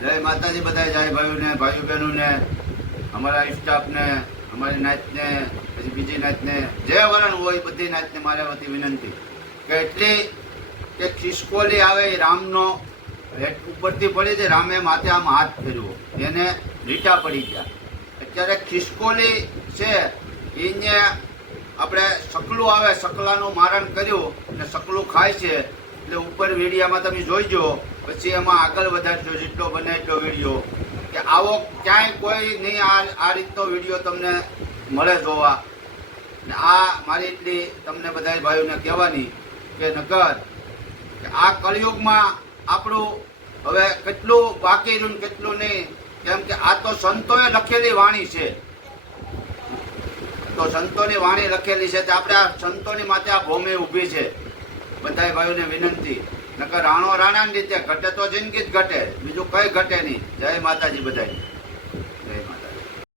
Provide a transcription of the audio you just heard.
જય માતાજી બધા જય ભાઈઓને ભાઈઓ બહેનોને અમારા સ્ટાફને અમારી નાચને પછી બીજી નાચને જે વરણ હોય બધી નાચને મારા વતી વિનંતી કે એટલી કે ખિસકોલી આવે એ રામનો ઉપરથી પડી છે, રામે માથે આમ હાથ ફેરવો એને લીટા પડી ગયા. અત્યારે ખિસકોલી છે એને આપણે સકલું આવે, સકલાનું મારણ કર્યું અને સકલું ખાય છે એટલે ઉપર વિડીયામાં તમે જોઈજો, પછી એમાં આગળ વધારજો જેટલો બને એટલો વિડીયો, કે આવો ક્યાંય કોઈ નહીં આ રીતનો વિડીયો તમને મળે જોવા. ને આ મારી એટલી તમને બધા ભાઈઓને કહેવાની કે નકર કે આ કળિયુગમાં આપણું હવે કેટલું બાકી રહ્યું કેટલું નહીં, કેમ કે આ તો સંતોએ લખેલી વાણી છે. તો સંતોની વાણી લખેલી છે, આપણે આ સંતોની માથે આ ભૂમિ ઊભી છે. બધા ભાઈઓને વિનંતી, નકર રાણો રાણાની રીતે ઘટે તો જિંદગી જ ઘટે, બીજું કઈ ઘટે નહીં. જય માતાજી બધા, જય માતાજી.